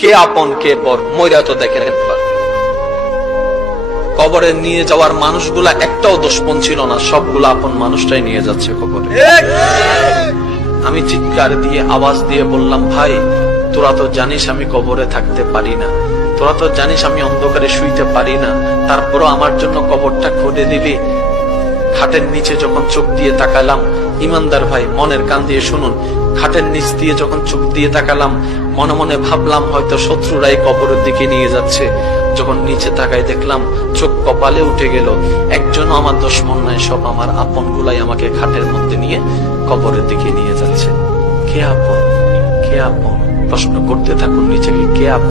কে আপন কে পর মইরা তো দেখেন একবার। কবরে নিয়ে যাওয়ার মানুষগুলা একটাও দুশমন ছিল না, সবগুলা আপন মানুষটাই নিয়ে যাচ্ছে কবরে। আমি চিৎকার দিয়ে আওয়াজ দিয়ে বললাম, ভাই তোরা তো জানিস আমি কবরে থাকতে পারি না, তোরা তো জানিস আমি অন্ধকারে শুইতে পারি না, তারপরও আমার জন্য কবরটা খুঁড়ে দিবি। খাটের নিচে যখন চোখ দিয়ে তাকালাম, ইমানদার ভাই মনের কান দিয়ে শুনুন, খাটের নিচ দিয়ে যখন চোখ দিয়ে তাকালাম, মনে মনে ভাবলাম হয়তো শত্রুরাই কবরের দিকে নিয়ে যাচ্ছে। যখন নিচে তাকাই দেখলাম চোখ কপালে উঠে গেল, একজনও আমার দুশমন নাই, সব আমার আপন গুলাই আমাকে খাটের মধ্যে নিয়ে কবরের দিকে নিয়ে যাচ্ছে। কে আপন কে আপন প্রশ্ন করতে থাকুন নিজেকে, কে আপন।